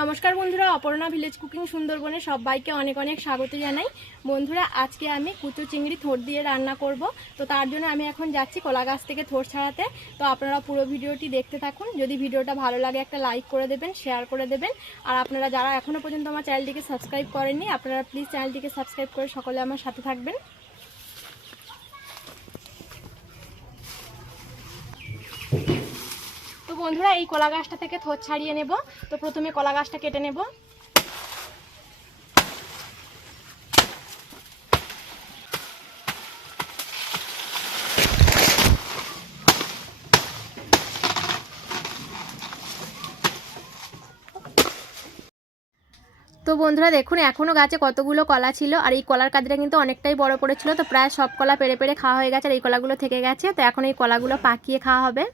নমস্কার বন্ধুরা, Aparna village cooking সুন্দরবনে সবাইকে অনেক অনেক স্বাগত জানাই। বন্ধুরা, আজকে আমি কুচো চিংড়ি থোড় দিয়ে রান্না করব। তো তার জন্য আমি এখন যাচ্ছি কলা গাছ থেকে থোড় ছাড়াতে। তো আপনারা পুরো ভিডিওটি দেখতে থাকুন। যদি ভিডিওটা ভালো লাগে একটা লাইক করে দেবেন, শেয়ার করে দেবেন। আর আপনারা যারা এখনও পর্যন্ত আমার চ্যানেলটিকে সাবস্ক্রাইব করেননি, আপনারা প্লিজ চ্যানেলটিকে সাবস্ক্রাইব করে সকলে আমার সাথে থাকবেন। তো বন্ধুরা, এই কলা গাছটা থেকে থোড় ছাড়িয়ে নেব। তো প্রথমে কলা গাছটা কেটে নেব। তো বন্ধুরা দেখুন, এখনও গাছে কতগুলো কলা ছিল, আর এই কলার কাঁদিটা কিন্তু অনেকটাই বড় পড়েছিল। তো প্রায় সব কলা পেরে পেরে খাওয়া হয়ে গেছে, আর এই কলাগুলো থেকে গেছে। তো এখন এই কলাগুলো পাকিয়ে খাওয়া হবে।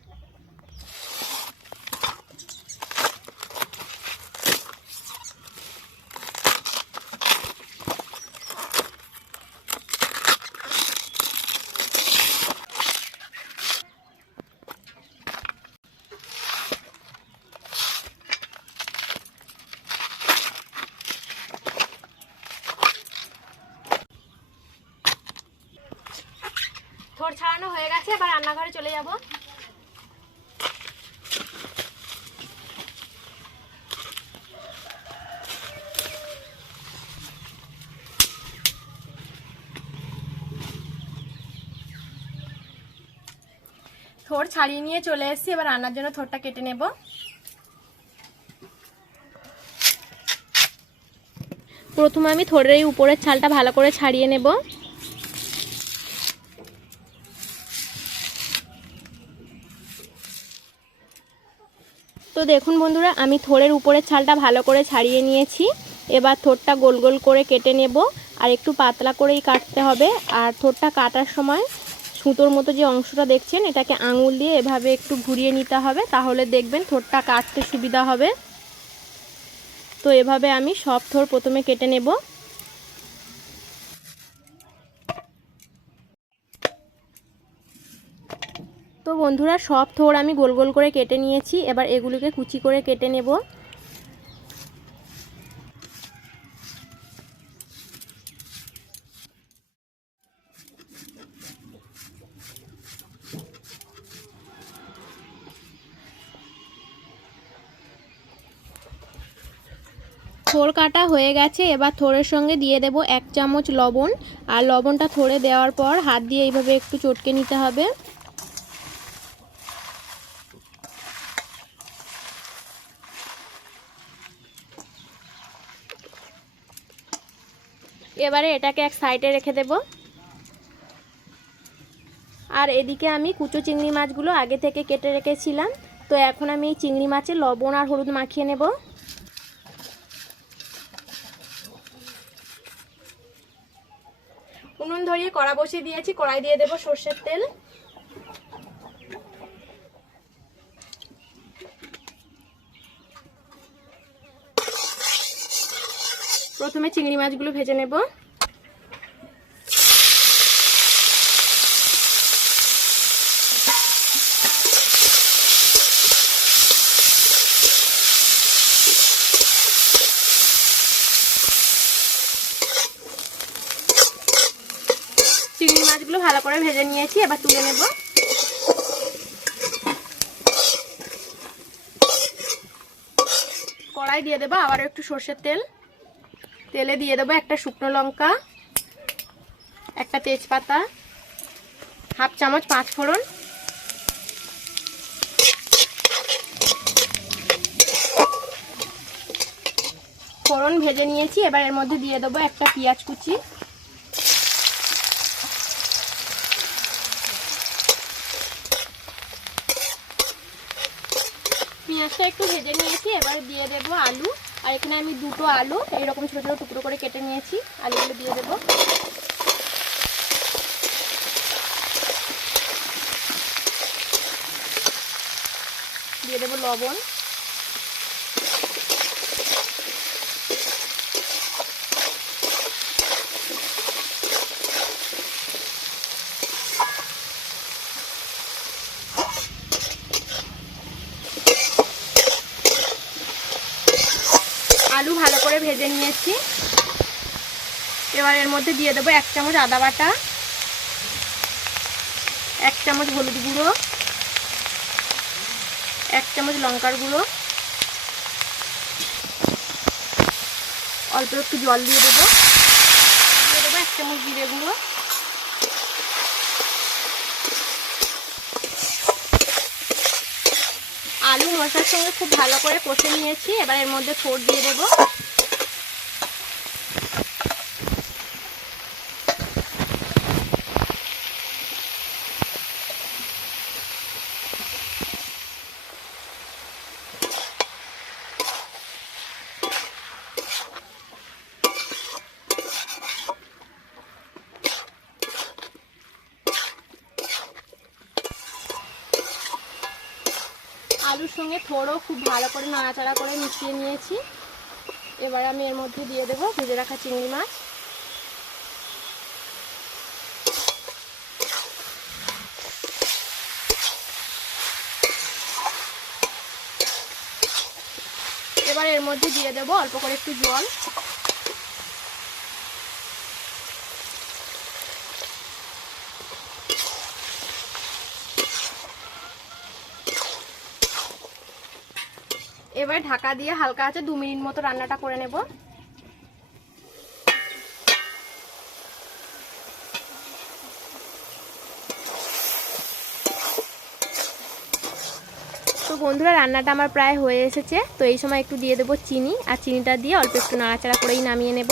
থোড় ছাড়ানো হয়ে গেছে, এবার রান্নাঘরে চলে যাব। থোড় ছাড়িয়ে নিয়ে চলে এসেছি, এবার রান্নার জন্য থোড়টা কেটে নেব। প্রথমে আমি থোড়ের এই উপরের ছালটা ভালো করে ছাড়িয়ে নেব। তো দেখুন বন্ধুরা, আমি থোড়ের উপরের ছালটা ভালো করে ছাড়িয়ে নিয়েছি। এবার থোড়টা গোল গোল করে কেটে নেব, আর একটু পাতলা করেই কাটতে হবে। আর থোড়টা কাটার সময় সুতোর মতো যে অংশটা দেখছেন, এটাকে আঙুল দিয়ে এভাবে একটু ঘুরিয়ে নিতে হবে, তাহলে দেখবেন থোড়টা কাটতে সুবিধা হবে। তো এভাবে আমি সব থোড় প্রথমে কেটে নেব। তো বন্ধুরা, সব থোড় আমি গোল গোল করে কেটে নিয়েছি। এবার এগুলোকে কুচি করে কেটে নেব। থোড় কাটা হয়ে গেছে, এবার থোড়ের সঙ্গে দিয়ে দেব 1 চামচ লবণ। আর লবণটা থোড়ে দেওয়ার পর হাত দিয়ে এইভাবে একটু চটকে নিতে হবে। এবারে এটাকে এক সাইডে রেখে দেব। আর এদিকে আমি কুচো চিংড়ি মাছগুলো আগে থেকে কেটে রেখেছিলাম। তো এখন আমি এই চিংড়ি মাছে লবণ আর হলুদ মাখিয়ে নেব। উনুন ধরিয়ে কড়া বসিয়ে দিয়েছি, কড়াই দিয়ে দেব সর্ষের তেল। প্রথমে চিংড়ি মাছগুলো ভেজে নেব। চিংড়ি মাছগুলো ভালো করে ভেজে নিয়েছি, এবার তুলে নেব। কড়াই দিয়ে দেবো আবারও একটু সর্ষের তেল। তেলে দিয়ে দেবো একটা শুকনো লঙ্কা, একটা তেজপাতা, হাফ চামচ 5 ফোড়ন, ফোড়ন ভেজে নিয়েছি। এবার এর মধ্যে দিয়ে দেবো একটা পেঁয়াজ কুচি, পেঁয়াজটা একটু ভেজে নিয়েছি। এবার দিয়ে দেবো আলু। আর এখানে আমি 2টো আলু এইরকম ছোটো ছোটো টুকরো করে কেটে নিয়েছি, আলুগুলো দিয়ে দেবো। দিয়ে দেবো লবণ। ভালো করে ভেজে নিয়েছি। এবার এর মধ্যে দিয়ে দেবো 1 চামচ আদা বাটা, 1 চামচ হলুদ গুঁড়ো, 1 চামচ লঙ্কার গুঁড়ো, অল্প একটু জল দিয়ে দেবো। 1 চামচ জিরে গুঁড়ো, আলু মশলার সঙ্গে খুব ভালো করে কষে নিয়েছি। এবার এর মধ্যে থোড় দিয়ে দেবো। আলুর সঙ্গে থোড়ও খুব ভালো করে নাড়াচাড়া করে মিশিয়ে নিয়েছি। এবার আমি এর মধ্যে দিয়ে দেবো ভেজে রাখা চিংড়ি মাছ। এবার এর মধ্যে দিয়ে দেবো অল্প করে একটু জল। এবার ঢাকা দিয়ে হালকা আছে 2 মিনিট মতো রান্নাটা করে নেব। তো বন্ধুরা রান্নাটা আমার প্রায় হয়ে এসেছে। তো এই সময় একটু দিয়ে দেবো চিনি, আর চিনিটা দিয়ে অল্প একটু নাড়াচাড়া করেই নামিয়ে নেব।